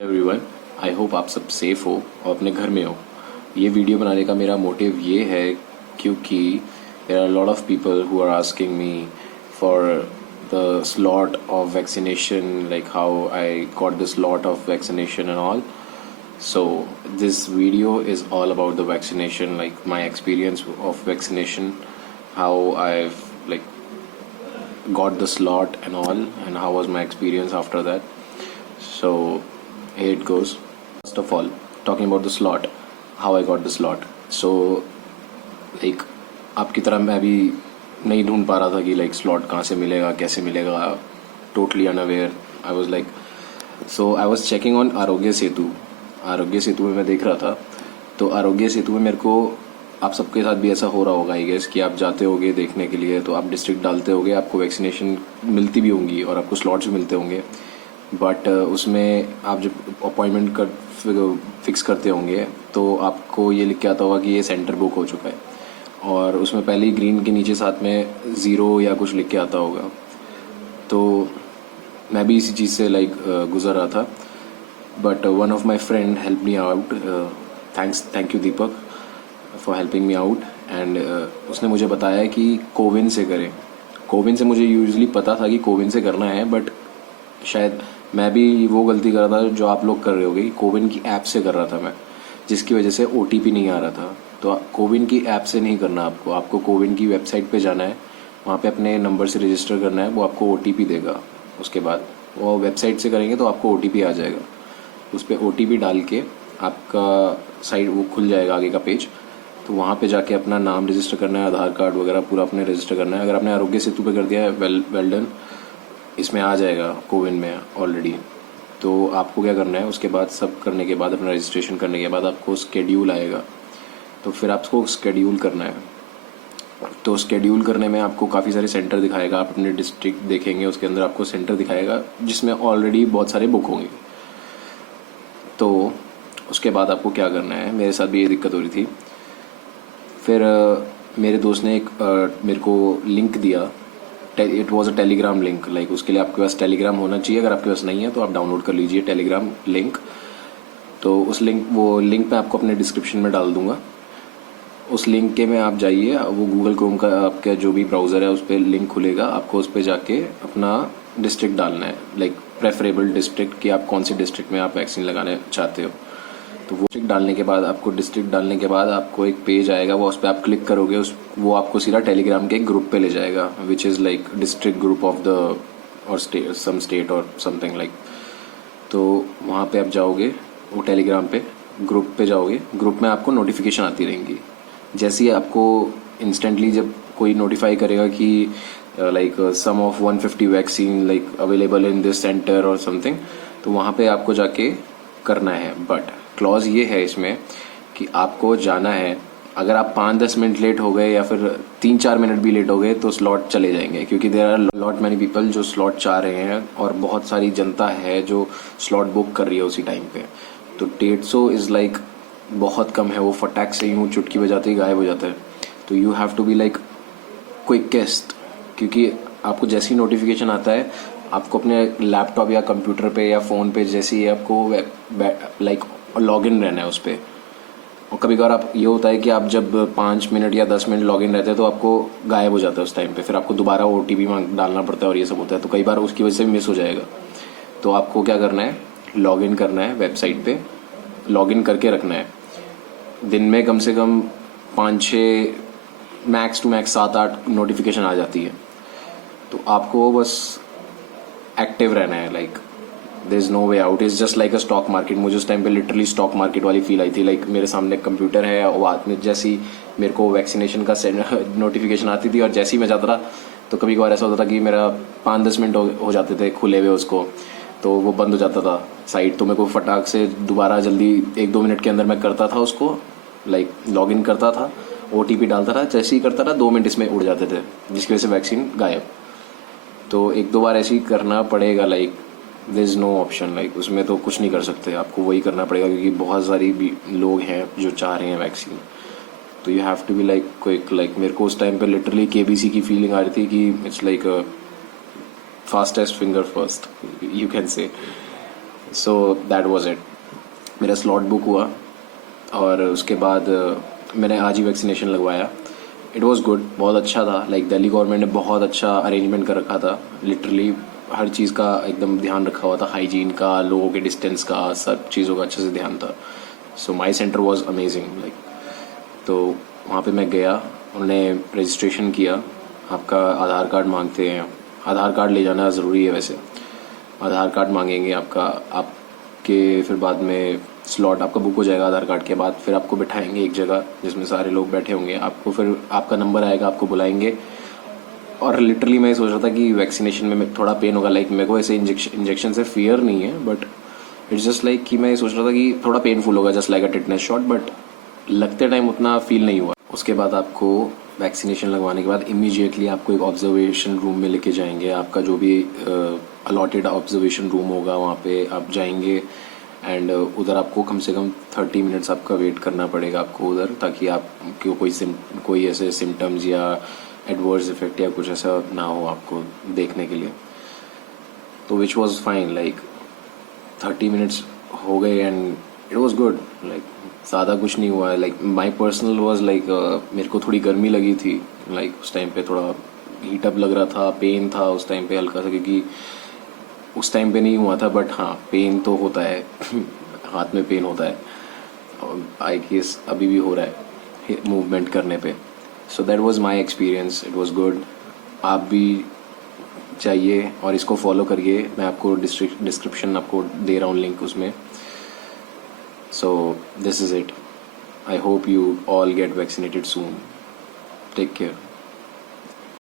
Everyone, I hope आप सब safe हो और अपने घर में हो। ये वीडियो बनाने का मेरा मोटिव ये है क्योंकि there are lot of people who are asking me for the slot of vaccination, like how I got the slot of vaccination and all. So this video is all about the vaccination, like my experience of vaccination, how I've like got the slot and all, and how was my experience after that. So here it goes. First of all, talking about the slot, how I got the slot. So like आपकी तरह मैं भी नहीं ढूंढ पा रहा था कि like slot कहाँ से मिलेगा, कैसे मिलेगा. Totally unaware. I was like, so I was checking on Aarogya Setu में मैं देख रहा था. तो आरोग्य सेतु में मेरे को, आप सबके साथ भी ऐसा हो रहा होगा आई गेस, कि आप जाते होगे देखने के लिए, तो आप डिस्ट्रिक्ट डालते होगे, आपको वैक्सीनेशन मिलती भी होंगी और आपको स्लॉट्स भी मिलते होंगे. बट उसमें आप जब अपॉइंटमेंट फिक्स करते होंगे तो आपको ये लिख के आता होगा कि ये सेंटर बुक हो चुका है, और उसमें पहले ही ग्रीन के नीचे साथ में 0 या कुछ लिख के आता होगा. तो मैं भी इसी चीज़ से गुजर रहा था. But one of my friend helped me out. Thank you Deepak for helping me out. And उसने मुझे बताया कि कोविन से करें. कोविन से मुझे यूजुअली पता था कि कोविन से करना है, बट शायद मैं भी वो गलती कर रहा था जो आप लोग कर रहे होगे. कोविन की ऐप से कर रहा था मैं, जिसकी वजह से OTP नहीं आ रहा था. तो कोविन की ऐप से नहीं करना आपको कोविन की वेबसाइट पे जाना है, वहाँ पे अपने नंबर से रजिस्टर करना है, वो आपको OTP देगा. उसके बाद वो वेबसाइट से करेंगे तो आपको OTP आ जाएगा. उस पर OTP डाल के आपका साइट वो खुल जाएगा, आगे का पेज. तो वहाँ पे जाके अपना नाम रजिस्टर करना है, आधार कार्ड वगैरह पूरा अपने रजिस्टर करना है. अगर आपने आरोग्य सेतु पे कर दिया है, वेल डन, इसमें आ जाएगा कोविन में ऑलरेडी. तो आपको क्या करना है, उसके बाद सब करने के बाद, अपना रजिस्ट्रेशन करने के बाद आपको स्केड्यूल आएगा. तो फिर आपको स्केड्यूल करना है. तो स्केड्यूल करने में आपको काफ़ी सारे सेंटर दिखाएगा. आप अपने डिस्ट्रिक्ट देखेंगे, उसके अंदर आपको सेंटर दिखाएगा जिसमें ऑलरेडी बहुत सारे बुक होंगे. तो उसके बाद आपको क्या करना है, मेरे साथ भी ये दिक्कत हो रही थी. फिर मेरे दोस्त ने एक मेरे को लिंक दिया. It was a Telegram link. Like उसके लिए आपके पास टेलीग्राम होना चाहिए. अगर आपके पास नहीं है तो आप डाउनलोड कर लीजिए टेलीग्राम लिंक. तो उस वो लिंक मैं आपको अपने डिस्क्रिप्शन में डाल दूँगा. उस लिंक के में आप जाइए, वो गूगल क्रोम का आपका जो भी ब्राउज़र है उस पर लिंक खुलेगा. आपको उस पर जाके अपना डिस्ट्रिक्ट डालना है, लाइक प्रेफरेबल डिस्ट्रिक्ट, कि आप कौन सी डिस्ट्रिक्ट में आप वैक्सीन लगाने चाहते हो. तो वो डिस्ट्रिक्ट डालने के बाद आपको एक पेज आएगा, वो उस पर आप क्लिक करोगे, वो आपको सीधा टेलीग्राम के एक ग्रुप पे ले जाएगा, which is like district group of the और स्टेट और समथिंग लाइक. तो वहाँ पे आप जाओगे, वो टेलीग्राम पे ग्रुप पे जाओगे. ग्रुप में आपको नोटिफिकेशन आती रहेंगी. जैसे ही आपको इंस्टेंटली जब कोई नोटिफाई करेगा कि like some of 150 vaccine like available in this centre और समथिंग, तो वहाँ पे आपको जाके करना है. बट क्लॉज ये है इसमें कि आपको जाना है. अगर आप 5-10 मिनट लेट हो गए या फिर 3-4 मिनट भी लेट हो गए तो स्लॉट चले जाएंगे, क्योंकि there are lot many people जो स्लॉट चाह रहे हैं, और बहुत सारी जनता है जो स्लॉट बुक कर रही है उसी टाइम पे. तो 150 इज़ लाइक बहुत कम है. वो फटाक से यूँ चुटकी बजाते ही गायब हो जाता है. तो you have to be like quickest, क्योंकि आपको जैसी नोटिफिकेशन आता है, आपको अपने लैपटॉप या कंप्यूटर पे या फ़ोन पे जैसे ही आपको लाइक लॉगिन रहना है उस पर. और कभी कभार आप ये होता है कि आप जब 5 मिनट या 10 मिनट लॉगिन रहते हैं तो आपको गायब हो जाता है उस टाइम पे. फिर आपको दोबारा OTP डालना पड़ता है और ये सब होता है. तो कई बार उसकी वजह से भी मिस हो जाएगा. तो आपको क्या करना है, लॉगिन करना है वेबसाइट पे, लॉगिन करके रखना है. दिन में कम से कम 5-6 मैक्स टू मैक्स 7-8 नोटिफिकेशन आ जाती है. तो आपको बस एक्टिव रहना है. Like there is no way out. Is just like a stock market. मुझे उस टाइम पे लिटरली स्टॉक मार्केट वाली फील आई थी. लाइक मेरे सामने कंप्यूटर है और बाद में जैसी मेरे को वैक्सीनेशन का नोटिफिकेशन आती थी, और जैसे ही मैं जाता था तो कभी कभार ऐसा होता था कि मेरा 5-10 मिनट हो जाते थे खुले हुए उसको, तो वो बंद हो जाता था साइट. तो मेरे को फटाक से दोबारा जल्दी 1-2 मिनट के अंदर मैं करता था उसको, लाइक लॉगिन करता था, OTP डालता था. जैसे ही करता था 2 मिनट इसमें उड़ जाते थे, जिसकी वजह से वैक्सीन गायब. तो 1-2 बार ऐसे ही करना पड़ेगा. Like there is no option. Like उसमें तो कुछ नहीं कर सकते, आपको वही करना पड़ेगा, क्योंकि बहुत सारी भी लोग हैं जो चाह रहे हैं वैक्सीन. तो you have to be like quick. Like मेरे को उस टाइम पे लिटरली KBC की फीलिंग आ रही थी कि it's like fastest finger first, you can say. So that was it. मेरा स्लॉट बुक हुआ और उसके बाद मैंने आज ही वैक्सीनेशन लगवाया। इट वाज गुड, बहुत अच्छा था। लाइक दिल्ली गवर्नमेंट ने बहुत अच्छा अरेंजमेंट कर रखा था। लिटरली हर चीज़ का एकदम ध्यान रखा हुआ था, हाइजीन का, लोगों के डिस्टेंस का, सब चीज़ों का अच्छे से ध्यान था। So my centre was amazing. Like तो वहाँ पे मैं गया, उन्होंने रजिस्ट्रेशन किया। आपका आधार कार्ड मांगते हैं, आधार कार्ड ले जाना ज़रूरी है वैसे। आधार कार्ड मांगेंगे आपका, आपके फिर बाद में स्लॉट आपका बुक हो जाएगा। आधार कार्ड के बाद फिर आपको बिठाएंगे एक जगह जिसमें सारे लोग बैठे होंगे, आपको फिर आपका नंबर आएगा, आपको बुलाएंगे। और लिटरली मैं सोच रहा था कि वैक्सीनेशन में थोड़ा पेन होगा। लाइक मेरे को ऐसे इंजेक्शन से फियर नहीं है, बट इट्स जस्ट लाइक कि मैं सोच रहा था कि थोड़ा पेनफुल होगा, just like a tetanus shot, but लगते टाइम उतना फील नहीं हुआ। उसके बाद आपको वैक्सीनेशन लगवाने के बाद इमीडिएटली आपको एक ऑब्जर्वेशन रूम में लेके जाएंगे। आपका जो भी अलॉटेड ऑब्जर्वेशन रूम होगा वहाँ पे आप जाएंगे एंड उधर आपको कम से कम 30 मिनट्स आपका वेट करना पड़ेगा आपको उधर, ताकि आपको कोई ऐसे सिम्टम्स या एडवर्स इफेक्ट या कुछ ऐसा ना हो आपको देखने के लिए। तो which was fine, like 30 minutes हो गए and it was good. Like ज़्यादा कुछ नहीं हुआ है। Like my personal was like मेरे को थोड़ी गर्मी लगी थी। लाइक उस टाइम पे थोड़ा हीट अप लग रहा था, पेन था उस टाइम पे हल्का सा, क्योंकि उस टाइम पे नहीं हुआ था, बट हाँ पेन तो होता है हाथ में पेन होता है, आई गेस अभी भी हो रहा है मूवमेंट करने पे। सो that was my experience, it was good. आप भी चाहिए और इसको फॉलो करिए। मैं आपको डिस्क्रिप्शन आपको दे रहा हूँ लिंक उसमें। So this is it. I hope you all get vaccinated soon. Take care.